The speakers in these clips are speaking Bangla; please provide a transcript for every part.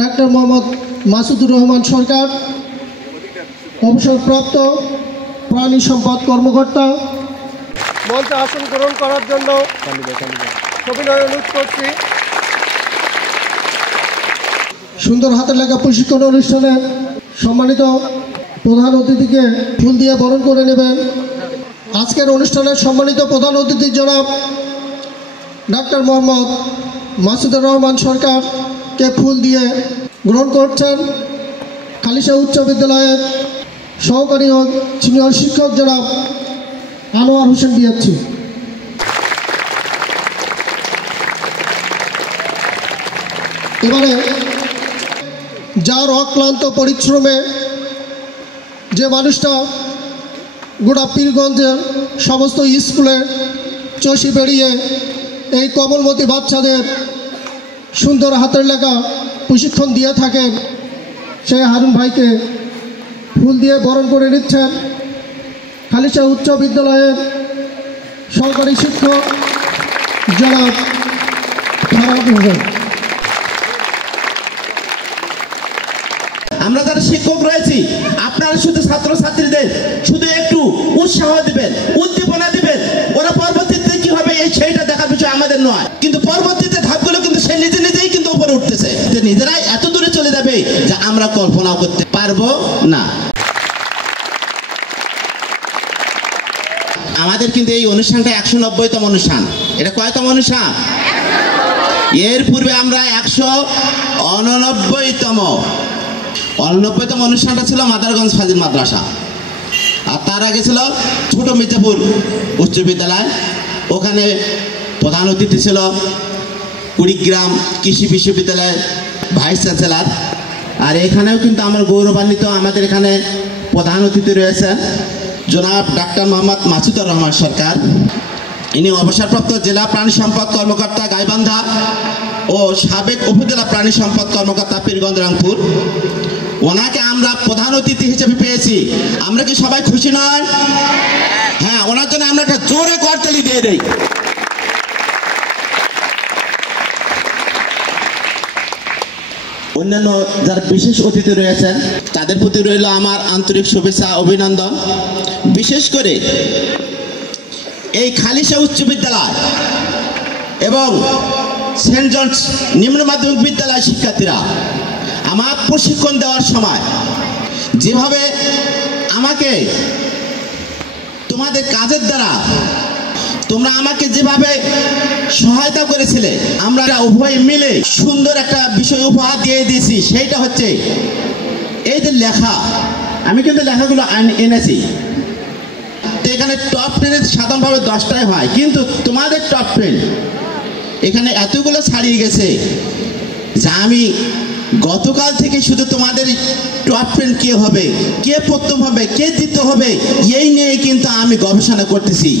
ডাক্তার মোহাম্মদ মাসুদুর রহমান সরকার, অবসরপ্রাপ্ত প্রাণী সম্পদ কর্মকর্তা, মঞ্চে আসন গ্রহণ করার জন্য সবিনয় অনুরোধ করছি। সুন্দর হাতের লেখা প্রশিক্ষণ অনুষ্ঠানে সম্মানিত প্রধান অতিথিকে ফুল দিয়ে বরণ করে নেবেন। আজকের অনুষ্ঠানের সম্মানিত প্রধান অতিথি জনাব ডাক্তার মোহাম্মদ মাসুদুর রহমান সরকারকে ফুল দিয়ে গ্রহণ করছেন খালিশা উচ্চ বিদ্যালয়ের সহকারী ও সিনিয়র শিক্ষক জনাব আনোয়ার হোসেন বিএসসি। এবারে যার অক্লান্ত পরিশ্রমে যে মানুষটা গোটা পীরগঞ্জের সমস্ত স্কুলে চষি বেরিয়ে এই কমলমতি বাচ্চাদের সুন্দর হাতের লেখা প্রশিক্ষণ দিয়ে থাকেন, সেই হারুন ভাইকে ফুল দিয়ে বরণ করে নিচ্ছেন খালিশা উচ্চ বিদ্যালয়ের সহকারী শিক্ষক জনাব ফারাদ হোসেন। আমরা যারা শিক্ষক রয়েছি, আপনারা শুধু ছাত্রছাত্রীদের শুধু একটু উৎসাহ দিবেন, উদ্দীপনা দিবেন, ওরা পরবর্তীতে কি হবে সেইটা দেখার বিষয় আমাদের নয়। কিন্তু পরবর্তীতে ধাপগুলো কিন্তু সে নিজে নিজেই কিন্তু উপরে উঠতেছে, নিজেরাই এত দূরে চলে যাবে যা আমরা কল্পনাও করতে পারবো না। আমাদের কিন্তু এই অনুষ্ঠানটা 190তম অনুষ্ঠান। এটা কয়তম অনুষ্ঠান? এর পূর্বে আমরা 189তম অনুষ্ঠানটা ছিল মাদারগঞ্জ ফাজিল মাদ্রাসা, আর তার আগে ছিল ছোট মির্জাপুর উচ্চ বিদ্যালয়। ওখানে প্রধান অতিথি ছিল কুড়িগ্রাম কৃষি বিশ্ববিদ্যালয়ের ভাইস চ্যান্সেলর। আর এখানেও কিন্তু আমার গৌরবান্বিত আমাদের এখানে প্রধান অতিথি রয়েছে জনাব ডাক্তার মোহাম্মদ মাসুদুর রহমান সরকার। ইনি অবসরপ্রাপ্ত জেলা প্রাণী সম্পদ কর্মকর্তা গাইবান্ধা ও সাবেক উপজেলা প্রাণী সম্পদ কর্মকর্তা পীরগঞ্জ রংপুর। ওনাকে আমরা প্রধান অতিথি হিসেবে পেয়েছি, আমরা কি সবাই খুশি নয়? হ্যাঁ, ওনার জন্য আমরা একটা জোরে করতালি দিয়ে দেই। অন্যান্য যারা বিশেষ অতিথি রয়েছেন তাদের প্রতি রইল আমার আন্তরিক শুভেচ্ছা অভিনন্দন। বিশেষ করে এই খালিশা উচ্চ বিদ্যালয় এবং সেন্ট জনস নিম্ন মাধ্যমিক বিদ্যালয় শিক্ষার্থীরা আমার প্রশিক্ষণ দেওয়ার সময় যেভাবে আমাকে তোমাদের কাজের দ্বারা তোমরা আমাকে যেভাবে সহায়তা করেছিলে, আমরা উভয় মিলে সুন্দর একটা বিষয় উপহার দিয়ে দিয়েছি। সেইটা হচ্ছে এই যে লেখা, আমি কিন্তু লেখাগুলো এনেছি। তো এখানে টপ 10 সাধারণভাবে 10টাই হয়, কিন্তু তোমাদের টপ 10 এখানে এতগুলো ছাড়িয়ে গেছে যা আমি গতকাল থেকে শুধু তোমাদের টপ 10 কে হবে, কে প্রথম হবে, কে দ্বিতীয় হবে, এই নিয়ে কিন্তু আমি গবেষণা করতেছি।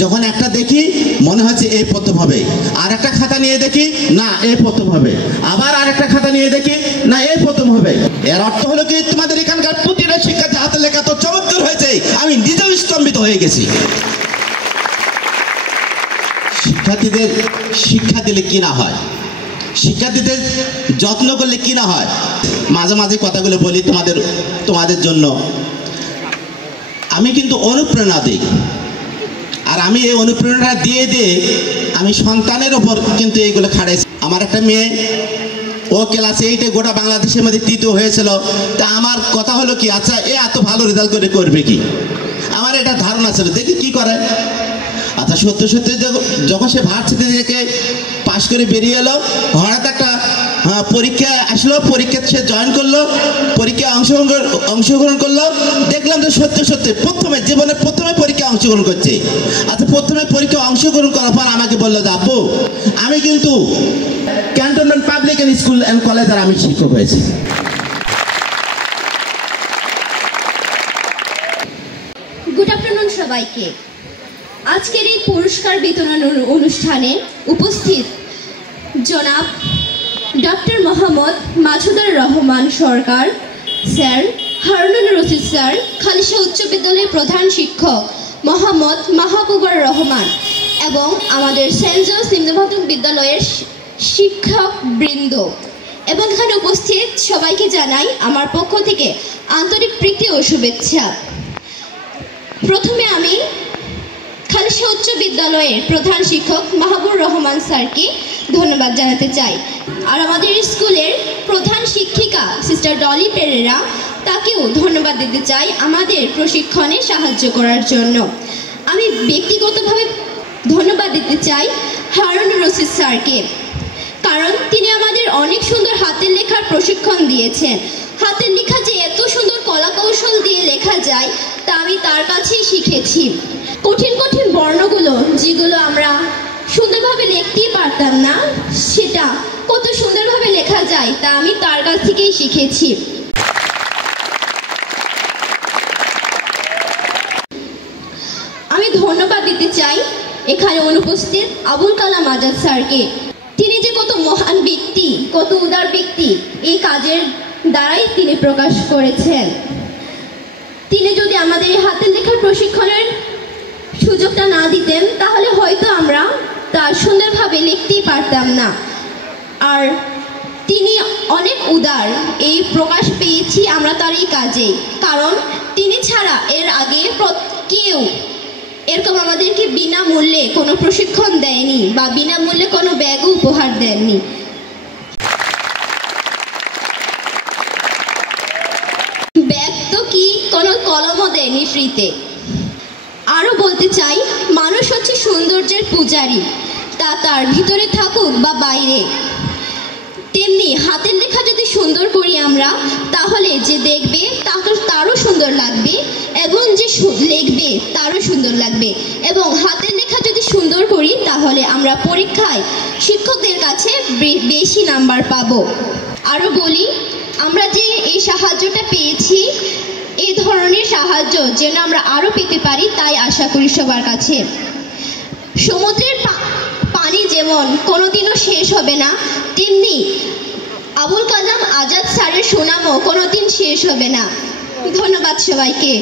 যখন একটা দেখি মনে হচ্ছে এই প্রথম হবে, আর একটা খাতা নিয়ে দেখি না এই প্রথম হবে, আবার আর একটা খাতা নিয়ে দেখি না এই প্রথম হবে। এর অর্থ হলো কি, তোমাদের এখানকার প্রতিটা শিক্ষার্থী হাতে লেখা তো চমৎকার হয়েছে, আমি নিজেও স্তম্ভিত হয়ে গেছি। শিক্ষার্থীদের শিক্ষা দিলে কি না হয়, শিক্ষার্থীদের যত্ন করলে কি না হয়। মাঝে মাঝে কথাগুলো বলি তোমাদের জন্য। আমি কিন্তু অনুপ্রেরণা দিই, আর আমি এই অনুপ্রেরণা দিয়ে আমি সন্তানের ওপর কিন্তু এইগুলো খাড়াইছি। আমার একটা মেয়ে, ও ক্লাস 8-এ গোটা বাংলাদেশের মধ্যে তৃতীয় হয়েছিল। তা আমার কথা হলো কি, আচ্ছা এ এত ভালো রেজাল্ট করে করবে কি, আমার এটা ধারণা ছিল, দেখি কি করে। আচ্ছা সত্যি সত্যি যখন সে ভার্সিটি থেকে পাশ করে বেরিয়ে এলো, হঠাৎ একটা পরীক্ষা আসলো, পরীক্ষা সে জয়েন করলো, পরীক্ষায় অংশগ্রহণ করলো। দেখলাম যে সত্যি সত্যি জীবনের প্রথমে পরীক্ষায় অংশগ্রহণ করছে। আচ্ছা প্রথমে পরীক্ষায় অংশগ্রহণ করার পর আমাকে বললো যে আপু, আমি কিন্তু ক্যান্টনমেন্ট পাবলিক স্কুল অ্যান্ড কলেজের আমি শিক্ষক হয়েছি। গুড আফটারনুন সবাইকে। আজকের এই পুরস্কার বিতরণ অনুষ্ঠানে উপস্থিত জনাব ডক্টর মোহাম্মদ মাসুদুর রহমান সরকার স্যার, হারুনুর রশিদ স্যার, খালিশা উচ্চ বিদ্যালয়ের প্রধান শিক্ষক মোহাম্মদ মাহবুবুর রহমান এবং আমাদের সেন্ট জোসেফ নিম্ন মাধ্যমিক বিদ্যালয়ের শিক্ষক বৃন্দ, এবং এখানে উপস্থিত সবাইকে জানাই আমার পক্ষ থেকে আন্তরিক প্রীতি ও শুভেচ্ছা। প্রথমে আমি খালেশা উচ্চ বিদ্যালয়ের প্রধান শিক্ষক মাহবুবুর রহমান স্যারকে ধন্যবাদ জানাতে চাই। আর আমাদের স্কুলের প্রধান শিক্ষিকা সিস্টার ডলি পেরেরা, তাকেও ধন্যবাদ দিতে চাই আমাদের প্রশিক্ষণে সাহায্য করার জন্য। আমি ব্যক্তিগতভাবে ধন্যবাদ দিতে চাই হারুনুর রশিদ স্যারকে, কারণ তিনি আমাদের অনেক সুন্দর হাতের লেখার প্রশিক্ষণ দিয়েছেন। হাতের লেখা যে এত সুন্দর কলা কৌশল দিয়ে লেখা যায় তা আমি তার কাছেই শিখেছি। কঠিন কঠিন বর্ণগুলো যেগুলো আমরা সুন্দরভাবে লিখতেই পারতাম না, সেটা কত সুন্দরভাবে লেখা যায় তা আমি তার কাছ থেকেই শিখেছি। আমি ধন্যবাদ দিতে চাই এখানে অনুপস্থিত আবুল কালাম আজাদ স্যারকে। তিনি যে কত মহান ব্যক্তি, কত উদার ব্যক্তি, এই কাজের দ্বারাই তিনি প্রকাশ করেছেন। তিনি যদি আমাদের এই হাতের লেখার প্রশিক্ষণের সুযোগটা না দিতেন তাহলে হয়তো আমরা তা সুন্দরভাবে লিখতেই পারতাম না। আর তিনি অনেক উদার, এই প্রকাশ পেয়েছি আমরা তার এই কাজে, কারণ তিনি ছাড়া এর আগে কেউ এরকম আমাদেরকে বিনামূল্যে কোনো প্রশিক্ষণ দেয়নি বা বিনামূল্যে কোনো ব্যাগও উপহার দেননি। ব্যাগ তো কি, কোনো কলমও দেয়নি ফ্রিতে। আরও বলতে চাই, মানুষ হচ্ছে সৌন্দর্যের পূজারী, তা তার ভিতরে থাকুক বা বাইরে। তেমনি হাতের লেখা যদি সুন্দর করি আমরা, তাহলে যে দেখবে তারও সুন্দর লাগবে এবং যে লিখবে তারও সুন্দর লাগবে। এবং হাতের লেখা যদি সুন্দর করি তাহলে আমরা পরীক্ষায় শিক্ষকদের কাছে বেশি নাম্বার পাবো। আরও বলি, আমরা যে এই সাহায্যটা পেয়েছি, এই ধরনের সাহায্য যেন আমরা আরও পেতে পারি তাই আশা করি সবার কাছে। সমুদ্রের পানি যেমন কোনোদিনও শেষ হবে না, তেমনি আবুল কালাম আজাদ স্যারের সুনামও কোনোদিন শেষ হবে না। ধন্যবাদ সবাইকে।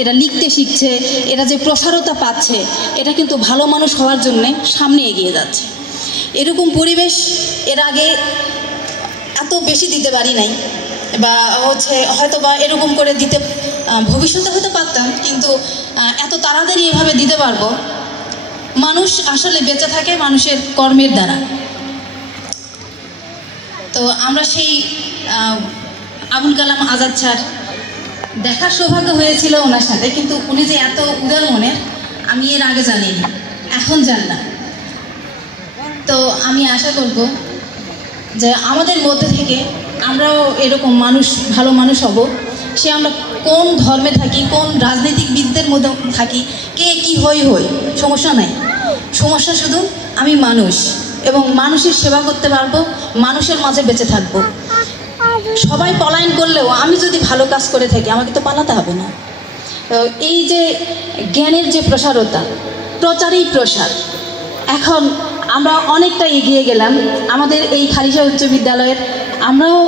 এরা লিখতে শিখছে, এরা যে প্রসারতা পাচ্ছে, এটা কিন্তু ভালো মানুষ হওয়ার জন্যে সামনে এগিয়ে যাচ্ছে। এরকম পরিবেশ এর আগে এত বেশি দিতে পারি নাই, বা হয়তো বা এরকম করে দিতে ভবিষ্যতে হয়তো পারতাম, কিন্তু এত তাড়াতাড়ি এভাবে দিতে পারবো। মানুষ আসলে বেঁচে থাকে মানুষের কর্মের দ্বারা। তো আমরা সেই আবুল কালাম আজাদ স্যার দেখার সৌভাগ্য হয়েছিল ওনার সাথে, কিন্তু উনি যে এত উদার মনের আমি এর আগে জানিনি, এখন জানলাম। তো আমি আশা করব যে আমাদের মধ্যে থেকে আমরাও এরকম মানুষ, ভালো মানুষ হব। সে আমরা কোন ধর্মে থাকি, কোন রাজনীতিবিদদের মধ্যে থাকি, কে কি হই সমস্যা নাই। সমস্যা শুধু আমি মানুষ, এবং মানুষের সেবা করতে পারবো, মানুষের মাঝে বেঁচে থাকবো। সবাই পলায়ন করলেও আমি যদি ভালো কাজ করে থাকি আমাকে তো পালাতে হবে না। এই যে জ্ঞানের যে প্রসারতা, প্রচারেই প্রসার। এখন আমরা অনেকটা এগিয়ে গেলাম আমাদের এই খালিশা উচ্চ বিদ্যালয়ের। আমরাও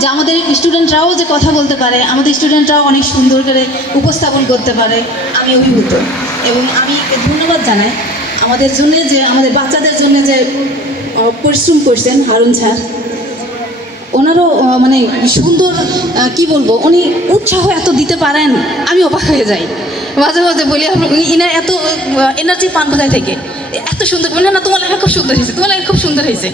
যে আমাদের স্টুডেন্টরাও যে কথা বলতে পারে, আমাদের স্টুডেন্টরাও অনেক সুন্দর করে উপস্থাপন করতে পারে, আমি অভিভূত। এবং আমি ধন্যবাদ জানাই আমাদের জন্য, যে আমাদের বাচ্চাদের জন্য যে পরিশ্রম করছেন হারুন স্যার। ওনারও মানে সুন্দর, কি বলবো, উনি উৎসাহ এত দিতে পারেন, আমি অবাক হয়ে যাই। মাঝে মাঝে বলি ইনার এত এনার্জি পান কোথায় থেকে, এত সুন্দর বলে না, তোমার লেখা খুব সুন্দর হয়েছে, তোমার লেখা খুব সুন্দর হয়েছে।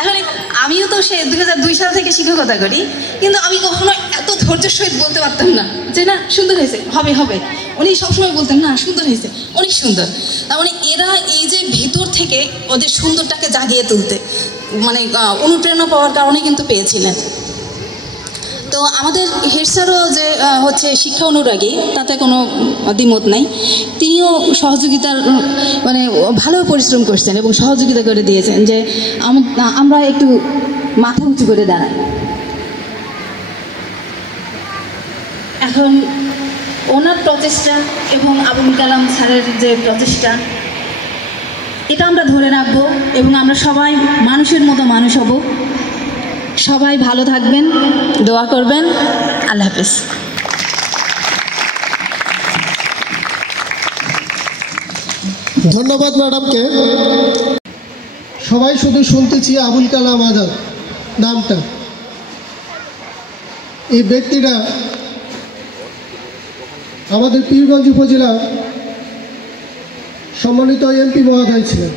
আসলে আমিও তো সে 2002 সাল থেকে শিক্ষকতা করি, কিন্তু আমি কখনো এত ধৈর্যের সহিত বলতে পারতাম না যে না সুন্দর হয়েছে, হবে হবে। উনি সবসময় বলতেন না সুন্দর হয়েছে, অনেক সুন্দর। তার মানে এরা এই যে ভিতর থেকে ওদের সুন্দরটাকে জাগিয়ে তুলতে মানে অনুপ্রেরণা পাওয়ার কারণে কিন্তু পেয়েছিলেন। তো আমাদের হেড স্যারও যে শিক্ষা অনুরাগী, তাতে কোনো দ্বিমত নাই। তিনিও সহযোগিতার মানে ভালো পরিশ্রম করছেন এবং সহযোগিতা করে দিয়েছেন যে আমরা একটু মাথা উঁচু করে দাঁড়াই। এখন ওনার প্রচেষ্টা এবং আবুল কালাম স্যারের যে প্রচেষ্টা, এটা আমরা ধরে রাখবো এবং আমরা সবাই মানুষের মতো মানুষ হব। সবাই ভালো থাকবেন, দোয়া করবেন। আল্লাহ হাফেজ। ধন্যবাদ ম্যাডামকে। সবাই শুধু শুনতেছি আবুল কালাম আজাদ নামটা। এই ব্যক্তিটা আমাদের পীরগঞ্জ উপজেলা সম্মানিত এমপি মহোদয় ছিলেন।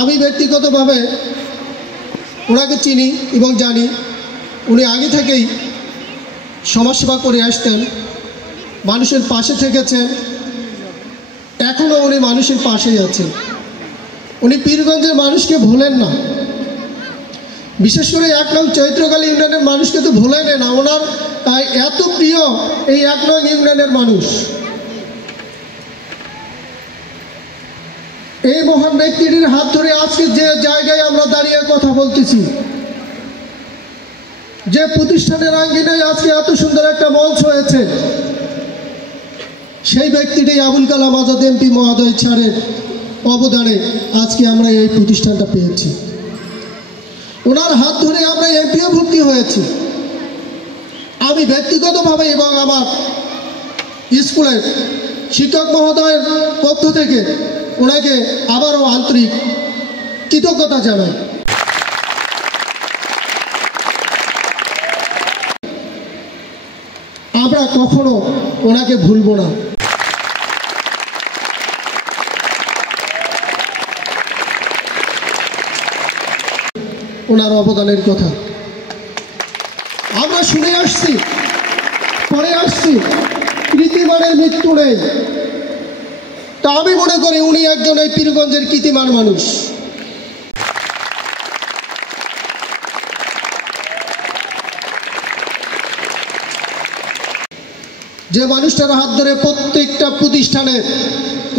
আমি ব্যক্তিগতভাবে ওনাকে চিনি এবং জানি। উনি আগে থেকেই সমাজসেবা করে আসতেন, মানুষের পাশে থেকেছেন, এখনও উনি মানুষের পাশেই আছেন। উনি পীরগঞ্জের মানুষকে ভোলেন না, বিশেষ করে 1 নং চৈত্রকালী ইউনিয়নের মানুষকে তো ভোলেন না। ওনার এত প্রিয় এই 1 নং ইউনিয়নের মানুষ। এই মহান ব্যক্তিটির হাত ধরে আজকে যে জায়গায় আমরা দাঁড়িয়ে কথা বলতেছি, যে প্রতিষ্ঠানের আঙ্গিনায় আজকে এত সুন্দর একটা মঞ্চ হয়েছে, সেই ব্যক্তিটি আবুল কালাম আজাদ এমপি মহোদয় স্যারের অবদানে আজকে আমরা এই প্রতিষ্ঠানটা পেয়েছি। ওনার হাত ধরে আমরা এমপিও ভর্তি হয়েছি। আমি ব্যক্তিগতভাবে এবং আমার স্কুলের শিক্ষক মহোদয়ের পক্ষ থেকে ওনাকে আবারও আন্তরিক কৃতজ্ঞতা জানাই। আমরা কখনো ওনাকে ভুলব না। ওনার অবদানের কথা আমরা শুনে আসছি, পড়ে আসছি, কৃতিমানের মৃত্যু নেই। তা আমি মনে করি উনি একজন এই পীরগঞ্জের কৃতিমান মানুষ। যে মানুষটার হাত ধরে প্রত্যেকটা প্রতিষ্ঠানের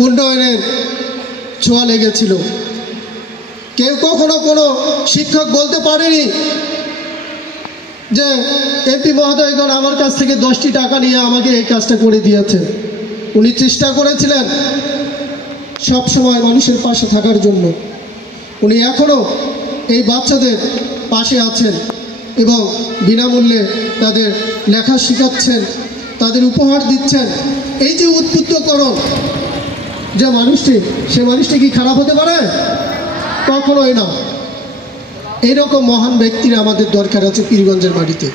উন্নয়নের ছোঁয়া লেগেছিল। কেউ কখনো কোনো শিক্ষক বলতে পারেনি যে এমপি মহোদয়গণ আমার কাছ থেকে 10টি টাকা নিয়ে আমাকে এই কাজটা করে দিয়েছে। উনি চেষ্টা করেছিলেন সব সময় মানুষের পাশে থাকার জন্য। উনি এখনও এই বাচ্চাদের পাশে আছেন এবং বিনামূল্যে তাদের লেখা শেখাচ্ছেন, তাদের উপহার দিচ্ছেন। এই যে উদ্বুদ্ধকরণ যে মানুষটি, সে মানুষটি কি খারাপ হতে পারে? কখনোই না। এইরকম মহান ব্যক্তিরা আমাদের দরকার আছে পীরগঞ্জের মাটিতে।